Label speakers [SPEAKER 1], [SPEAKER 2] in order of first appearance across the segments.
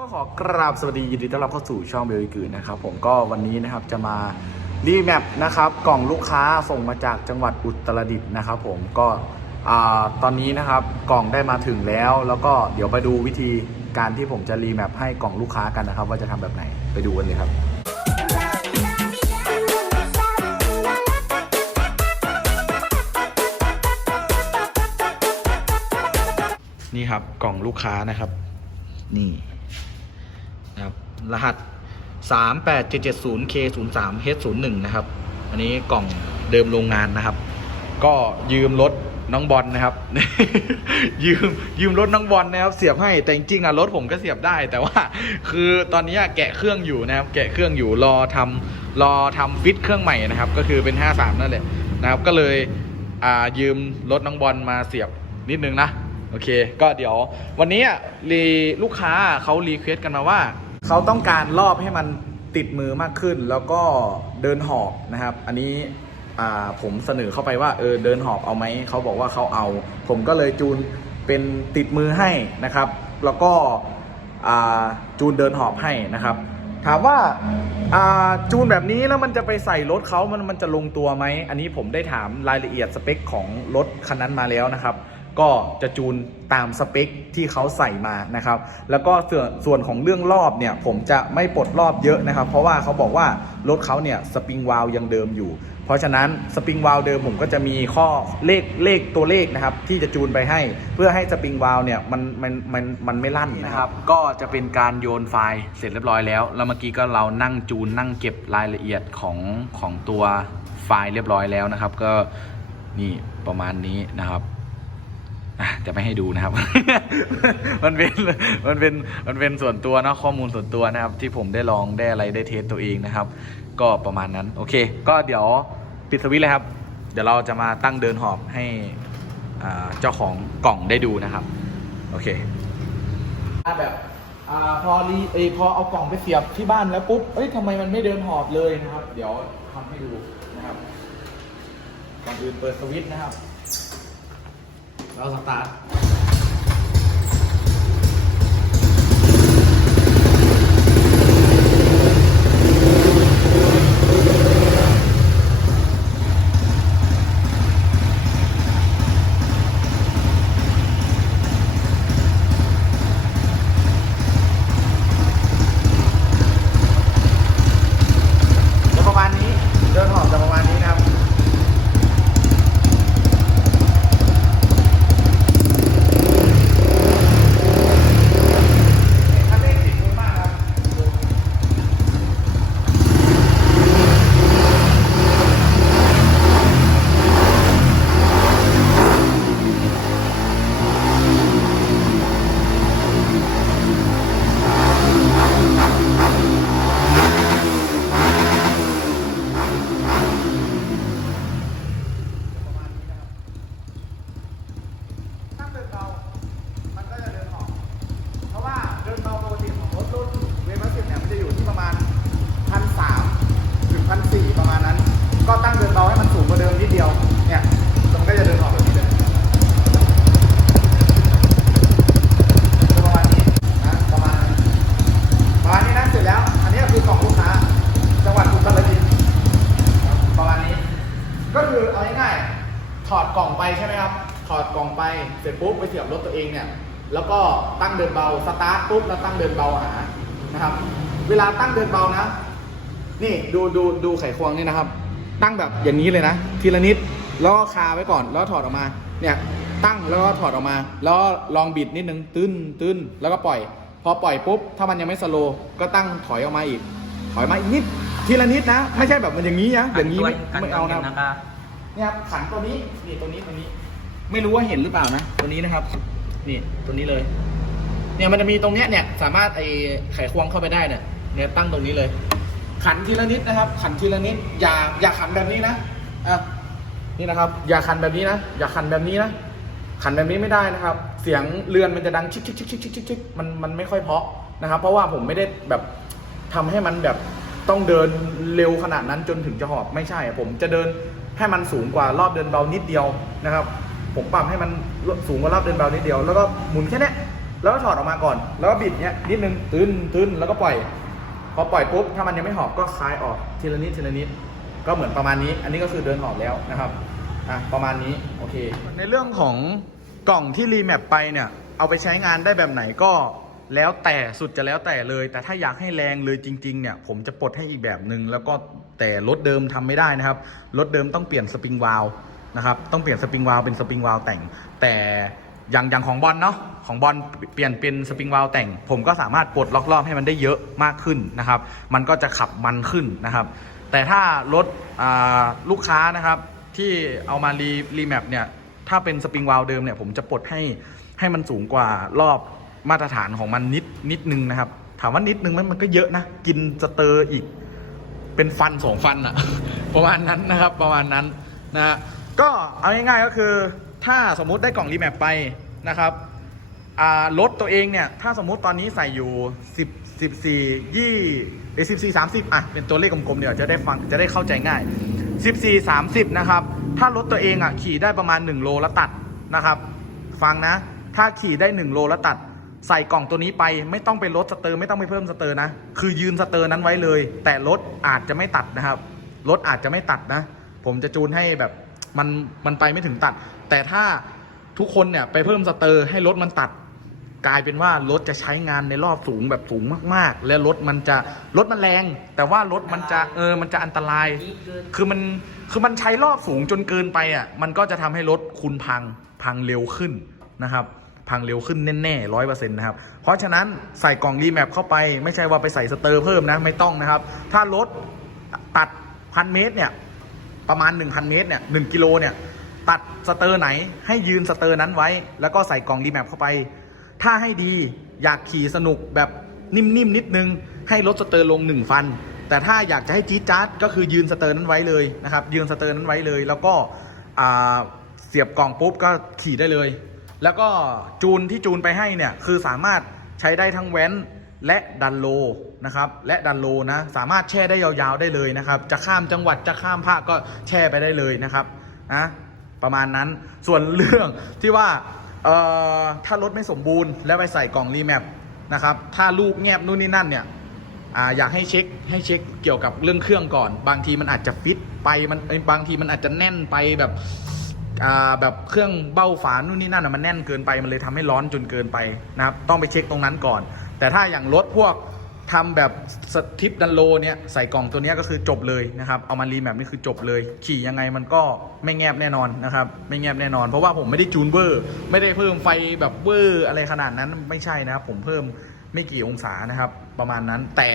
[SPEAKER 1] ก็ขอกราบสวัสดียินดีต้อนรับเข้าสู่ช่องเบลกืนนะครับผมก็วันนี้นะครับจะมารีแมปนะครับกล่องลูกค้าส่งมาจากจังหวัดอุตรดิตถ์นะครับผมก็อ่าตอนนี้นะครับกล่องได้มาถึงแล้ว แล้วก็เดี๋ยวไปดูวิธีการที่ผมจะรีแมปให้กล่องลูกค้ากันนะครับ ว่าจะทำแบบไหนไปดูกันเลยครับ นี่ครับกล่องลูกค้านะครับ นี่ รับรหัส 38770K03H01 นะครับ อันนี้กล่องเดิมโรงงานนะครับ ก็ยืมรถน้องบอลนะครับ ยืมยืมรถน้องบอลนะครับ เสียบให้แต่จริงๆอะรถผมก็เสียบได้ แต่ว่า คือตอนนี้แกะเครื่องอยู่นะครับ แกะเครื่องอยู่รอทำรอทำฟิตเครื่องใหม่นะครับ ก็คือเป็น 53 นั่นแหละนะครับ ก็เลยอ่ายืมรถน้องบอลมาเสียบนิดนึงนะ โอเค ก็เดี๋ยววันนี้ลูกค้าเขารีเควสกันมาว่า เขาต้องการรอบให้มันติดมือมากขึ้น แล้วก็เดินหอบนะครับ อันนี้ผมเสนอเข้าไปว่าเออเดินหอบเอาไหมเขาบอกว่าเขาเอา ผมก็เลยจูนเป็นติดมือให้นะครับ แล้วก็จูนเดินหอบให้นะครับ ถามว่าอ่าจูนแบบนี้แล้วมันจะไปใส่รถเขามันมันจะลงตัวไหมอันนี้ผมได้ถามรายละเอียดสเปคของรถคันนั้นมาแล้วนะครับ ก็จะจูนตามสเปคที่เขาใส่มานะครับ แล้วก็ส่วนส่วนของเรื่องรอบเนี่ยผมจะไม่ปลดรอบเยอะนะครับ เพราะว่าเขาบอกว่ารถเขาเนี่ยสปริงวาลยังเดิมอยู่ เพราะฉะนั้นสปริงวาลเดิมผมก็จะมีข้อเลขเลขตัวเลขนะครับที่จะจูนไปให้ เพื่อให้สปริงวาลเนี่ยมันมันมันมันไม่ลั่นนะครับ ก็จะเป็นการโยนไฟล์เสร็จเรียบร้อยแล้ว แล้วเมื่อกี้ก็เรานั่งจูนนั่งเก็บรายละเอียดของของตัวไฟล์เรียบร้อยแล้วนะครับ ก็นี่ประมาณนี้นะครับ จะไม่ให้ดูนะครับ มันเป็น มันเป็น มันเป็นส่วนตัวนะข้อมูลส่วนตัวนะครับ ที่ผมได้ลองได้อะไรได้เทสตัวเองนะครับ ก็ประมาณนั้น โอเค ก็เดี๋ยวปิดสวิตช์เลยครับ เดี๋ยวเราจะมาตั้งเดินหอบให้เจ้าของกล่องได้ดูนะครับ โอเคแบบอพอรีเอพอเอากล่องไปเสียบที่บ้านแล้วปุ๊บ เอ้ยทำไมมันไม่เดินหอบเลยนะครับ เดี๋ยวทำให้ดูนะครับก่อนอื่นเปิดสวิตช์นะครับ เราสตาร์ทจะประมาณนี้ เดินหอบจะประมาณนี้นะครับ คันเร่งติดมือมากครับถ้าเดินเบา มันก็จะเดินหอบ เพราะว่าเดินเบาปกติของรถรุ่นเวฟสิบเนี่ยมันจะอยู่ที่ประมาณพันสามถึงพันสี่ประมาณนั้น ก็ตั้งเดินเบาให้มันสูงกว่าเดิมนิดเดียว เนี่ยมันก็จะเดินออกแบบนี้เลยจะประมาณนี้นะประมาณนั้นประมาณนี้นะเสร็จแล้ว อันนี้คือกล่องลูกค้า จังหวัดอุตรดิตถ์ประมาณนี้ ก็คือเอาง่ายๆถอดกล่องไปใช่ไหมครับ ถอดกล่องไป เสร็จปุ๊บไปเสียบรถตัวเองเนี่ยแล้วก็ตั้งเดินเบาสตาร์ทปุ๊บแล้วตั้งเดินเบาหานะครับ เวลาตั้งเดินเบานะ นี่ดูดูดูไขควงนี่นะครับ ตั้งแบบอย่างนี้เลยนะ ทีละนิดแล้วก็คาไว้ก่อนแล้วถอดออกมา เนี่ยตั้งแล้วก็ถอดออกมา แล้วก็ลองบิดนิดนึงตื้นตื้นแล้วก็ปล่อย พอปล่อยปุ๊บถ้ามันยังไม่สโลว์ก็ตั้งถอยออกมาอีก ถอยมาอีกนิดทีละนิดนะ ไม่ใช่แบบมันอย่างนี้นะอย่างนี้ไม่ไม่เอานะ
[SPEAKER 2] นะครับ
[SPEAKER 1] เนี่ยครับขันตัวนี้นี่ตัวนี้ตัวนี้ ไม่รู้ว่าเห็นหรือเปล่านะ ตัวนี้นะครับ นี่ตัวนี้เลย เนี่ยมันจะมีตรงเนี้ยเนี่ย สามารถไอไขควงเข้าไปได้เนี่ยเนี่ยตั้งตรงนี้เลย ขันทีละนิดนะครับ ขันทีละนิด อย่าอย่าขันแบบนี้นะอะนี่นะครับ อย่าขันแบบนี้นะอย่าขันแบบนี้นะขันแบบนี้ไม่ได้นะครับ เสียงเรือนมันจะดังชิกชิกชิกชิกชิกชิกชิกมันมันไม่ค่อยเพาะนะครับ เพราะว่าผมไม่ได้แบบทำให้มันแบบต้องเดินเร็วขนาดนั้นจนถึงจะหอบไม่ใช่ ผมจะเดินให้มันสูงกว่ารอบเดินเบานิดเดียวนะครับ ผมปรับให้มันสูงกว่ารอบเดินเบานิดเดียว แล้วก็หมุนแค่นี้แล้วก็ถอดออกมาก่อน แล้วก็บิดเนี้ยนิดนึงตื้นตื้นแล้วก็ปล่อย พอปล่อยปุ๊บถ้ามันยังไม่หอบก็คลายออกทีละนิดทีละนิดก็เหมือนประมาณนี้ อันนี้ก็คือเดินหอบแล้วนะครับอะประมาณนี้โอเค ในเรื่องของกล่องที่รีแมปไปเนี่ย เอาไปใช้งานได้แบบไหนก็แล้วแต่สุดจะแล้วแต่เลย แต่ถ้าอยากให้แรงเลยจริง ๆ เนี่ย ผมจะปลดให้อีกแบบหนึ่งแล้วก็แต่รถเดิมทำไม่ได้นะครับรถเดิมต้องเปลี่ยนสปริงวาลว นะครับต้องเปลี่ยนสปริงวาลเป็นสปริงวาลแต่ง แต่อย่างอย่างของบอลเนาะของบอลเปลี่ยนเป็นสปริงวาลแต่ง ผมก็สามารถปลดล็อกรอบให้มันได้เยอะมากขึ้นนะครับ มันก็จะขับมันขึ้นนะครับ แต่ถ้ารถลูกค้านะครับที่เอามารีรีแมปเนี่ยถ้าเป็นสปริงวาลเดิมเนี่ยผมจะปลดให้ให้มันสูงกว่ารอบมาตรฐานของมันนิดนิดนึงนะครับ ถามว่านิดนึงไหมมันก็เยอะนะ กินสเตอร์อีกเป็นฟันสองฟันอะประมาณนั้นนะครับ ประมาณนั้นนะฮะ ก็เอาง่ายๆก็คือถ้าสมมุติได้กล่องรีแมปไปนะครับรถตัวเองเนี่ย ถ้าสมมุติตอนนี้ใส่อยู่ 10 14 20เอ้สิบสี่สามสิบอะ เป็นตัวเลขกลมๆเดี๋ยวจะได้ฟังจะได้เข้าใจง่าย 14 30 นะครับ ถ้ารถตัวเองอะขี่ได้ประมาณ 1 โลแล้วตัดนะครับ ฟังนะ ถ้าขี่ได้ 1 โลแล้วตัด ใส่กล่องตัวนี้ไปไม่ต้องไปลดสเตอร์ไม่ต้องไปเพิ่มสเตอร์นะ คือยืนสเตอร์นั้นไว้เลย แต่รถอาจจะไม่ตัดนะครับรถอาจจะไม่ตัดนะ ผมจะจูนให้แบบ มันมันไปไม่ถึงตัด แต่ถ้าทุกคนเนี่ยไปเพิ่มสเตอร์ให้รถมันตัด กลายเป็นว่ารถจะใช้งานในรอบสูงแบบสูงมากๆ และรถมันจะรถมันแรง แต่ว่ารถมันจะเออมันจะอันตราย คือมันคือมันใช้รอบสูงจนเกินไปอะมันก็จะทำให้รถคุณพังพังเร็วขึ้นนะครับพังเร็วขึ้นแน่ๆร้อยเปอร์เซ็นต์นะครับ เพราะฉะนั้นใส่กล่องรีแมปเข้าไป ไม่ใช่ว่าไปใส่สเตอร์เพิ่มนะ ไม่ต้องนะครับ ถ้ารถตัดพันเมตรเนี่ย ประมาณ 1,000 เมตรเนี่ย1กิโลเนี่ยตัดสเตอร์ไหนให้ยืนสเตอร์นั้นไว้ แล้วก็ใส่กล่องรีแมปเข้าไป ถ้าให้ดีอยากขี่สนุกแบบนิ่มๆนิดนึง ให้ลดสเตอร์ลง 1 ฟัน แต่ถ้าอยากจะให้จี๊ดจ๊าดก็คือยืนสเตอร์นั้นไว้เลยนะครับยืนสเตอร์นั้นไว้เลย แล้วก็เสียบกล่องปุ๊บก็ขี่ได้เลย แล้วก็จูนที่จูนไปให้เนี่ยคือสามารถใช้ได้ทั้งแว้น และดันโลนะครับและดันโลนะสามารถแช่ได้ยาวๆได้เลยนะครับ จะข้ามจังหวัดจะข้ามภาคก็แช่ไปได้เลยนะครับนะประมาณนั้นส่วนเรื่องที่ว่าเอ่อถ้ารถไม่สมบูรณ์แล้วไปใส่กล่องรีแมปนะครับถ้าลูกแงบนู่นนี่นั่นเนี่ยออยากให้เช็คให้เช็คเกี่ยวกับเรื่องเครื่องก่อน บางทีมันอาจจะฟิตไปมันเอ้บางทีมันอาจจะแน่นไปแบบแบบเครื่องเบ้าฝานู่นนี่นั่นมันแน่นเกินไปมันเลยทำให้ร้อนจนเกินไปนะครับต้องไปเช็คตรงนั้นก่อน แต่ถ้าอย่างรถพวกทำแบบสทิปดันโลเนี่ยใส่กล่องตัวนี้ก็คือจบเลยนะครับ เอามารีแมปนี่คือจบเลย ขี่ยังไงมันก็ไม่แงบแน่นอนนะครับ ไม่แงบแน่นอน เพราะว่าผมไม่ได้จูนเวอร์ ไม่ได้เพิ่มไฟแบบเวอร์อะไรขนาดนั้นไม่ใช่นะครับ ผมเพิ่มไม่กี่องศานะครับ ประมาณนั้นแต่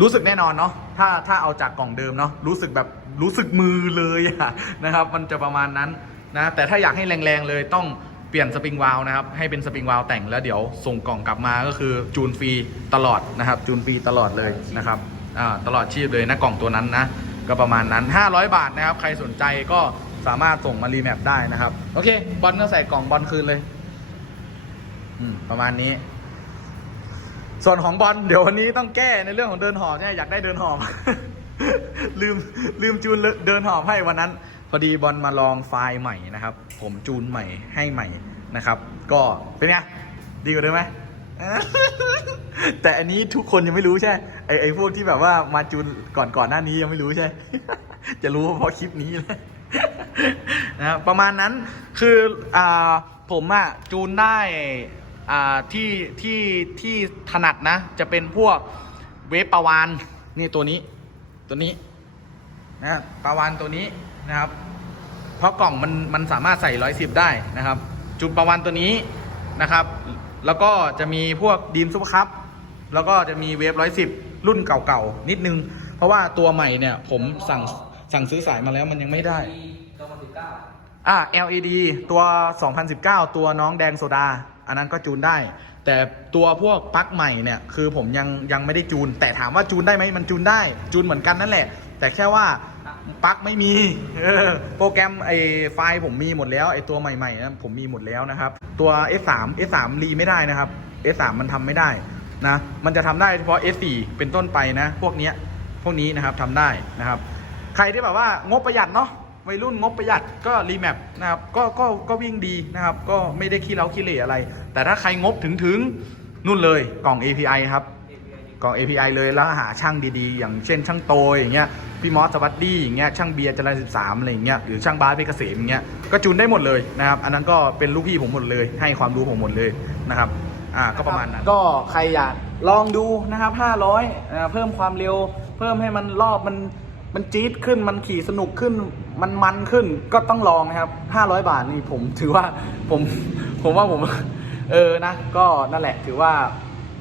[SPEAKER 1] รู้สึกแน่นอนเนาะถ้าถ้าเอาจากกล่องเดิมเนาะรู้สึกแบบรู้สึกมือเลยอะนะครับ มันจะประมาณนั้นนะแต่ถ้าอยากให้แรงๆเลยต้อง เปลี่ยนสปริงวาลวนะครับ ให้เป็นสปริงวาลวแต่งแล้วเดี๋ยวส่งกล่องกลับมาก็คือจูนฟรีตลอดนะครับ จูนฟรีตลอดเลยนะครับตลอดชีพเลยนะกล่องตัวนั้นนะ ก็ประมาณนั้น 500 บาทนะครับ ใครสนใจก็สามารถส่งมารีแมปได้นะครับ โอเค บอลก็ใส่กล่องบอลคืนเลยประมาณนี้ ส่วนของบอลเดี๋ยววันนี้ต้องแก้ในเรื่องของเดินหอบใช่ไหมอยากได้เดินหอบลืมลืมจูนเดินหอบให้วันนั้น พอดีบอลมาลองไฟล์ใหม่นะครับ ผมจูนใหม่ให้ใหม่นะครับ ก็เป็นไงดีกว่าเดิมไหมแต่อันนี้ทุกคนยังไม่รู้ใช่ไอไอพวกที่แบบว่ามาจูนก่อนก่อนหน้านี้ยังไม่รู้ใช่ จะรู้เพราะคลิปนี้แหละนะประมาณนั้นคืออ่าผมอะจูนได้อ่าที่ที่ที่ถนัดนะ จะเป็นพวกเวฟปาวานนี่ตัวนี้ตัวนี้ นะปาวานตัวนี้นะครับ เพราะกล่องมันมันสามารถใส่ร้อยสิบได้นะครับ จุดปลาวานตัวนี้นะครับ แล้วก็จะมีพวกดีมซุปเปอร์คัพแล้วก็จะมีเวฟร้อยสิบรุ่นเก่าๆนิดนึง เพราะว่าตัวใหม่เนี่ยผมสั่งสั่งซื้อสายมาแล้วมันยังไม่ได้อ่า LED ตัว 2019 ตัวน้องแดงโซดา อันนั้นก็จูนได้ แต่ตัวพวกปลั๊กใหม่เนี่ย คือผมยังยังไม่ได้จูน แต่ถามว่าจูนได้ไหมมันจูนได้ จูนเหมือนกันนั่นแหละ แต่แค่ว่า ปลั๊กไม่มีโปรแกรมไอไฟล์ผมมีหมดแล้วไอตัวใหม่ๆนะผมมีหมดแล้วนะครับ ตัว S3 S3 รีไม่ได้นะครับ S3 มันทำไม่ได้นะ มันจะทำได้เฉพาะ S4 เป็นต้นไปนะ พวกเนี้ยพวกนี้นะครับทำได้นะครับ ใครที่แบบว่างบประหยัดเนาะวัยรุ่นงบประหยัดก็รีแมปนะครับก็ก็ก็วิ่งดีนะครับ ก็ไม่ได้ขี้เล้าขี้เหร่อะไร แต่ถ้าใครงบถึงถึงนู่นเลยกล่อง API ครับ กล่อง API เลยแล้วหาช่างดีๆ อย่างเช่นช่างโตอย่างเงี้ยพี่มอสสวัสดีอย่างเงี้ยช่างเบียร์จรัญสิบสามอะไรอย่างเงี้ยหรือช่างบาสเพชรเกษมอย่างเงี้ยก็จูนได้หมดเลยนะครับอันนั้นก็เป็นลูกพี่ผมหมดเลย ให้ความรู้ผมหมดเลยนะครับอ่าก็ประมาณนั้น ก็ใครอยากลองดูนะครับ 500อ่าเพิ่มความเร็ว เพิ่มให้มันรอบมันมันจี๊ดขึ้นมันขี่สนุกขึ้น มันมันขึ้นก็ต้องลองนะครับ 500 บาทนี่ผมถือว่าผมผมว่าผม เออนะ ก็นั่นแหละถือว่า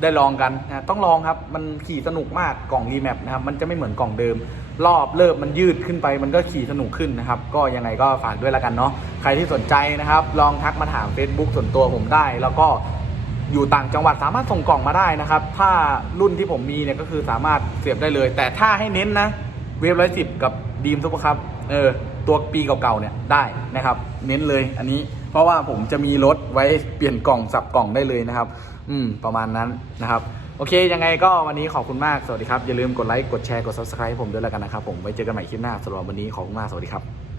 [SPEAKER 1] ได้ลองกันนะต้องลองครับ มันขี่สนุกมากกล่องรีแมปนะครับมันจะไม่เหมือนกล่องเดิม รอบเลิบมันยืดขึ้นไป มันก็ขี่สนุกขึ้นนะครับ ก็ยังไงก็ฝากด้วยล้วกันเนาะใครที่สนใจนะครับ ลองทักมาถาม Facebook ส่วนตัวผมได้ แล้วก็อยู่ต่างจังหวัดสามารถส่งกล่องมาได้นะครับ ถ้ารุ่นที่ผมมีเนี่ยก็คือสามารถเสียบได้เลย แต่ถ้าให้เน้นนะเวฟร้อยสิบกับดีมซุปเปอร์คัพเออตัวปีเก่าๆเนี่ยได้นะครับ เน้นเลยอันนี้ เพราะว่าผมจะมีรถไว้เปลี่ยนกล่องสับกล่องได้เลยนะครับ อืม ประมาณนั้นนะครับ โอเค ยังไงก็วันนี้ขอบคุณมาก สวัสดีครับ อย่าลืมกดไลค์ กดแชร์ กด subscribe ผมด้วยแล้วกันนะครับผม ไว้เจอกันใหม่คลิปหน้าสำหรับวันนี้ขอบคุณมาก สวัสดีครับ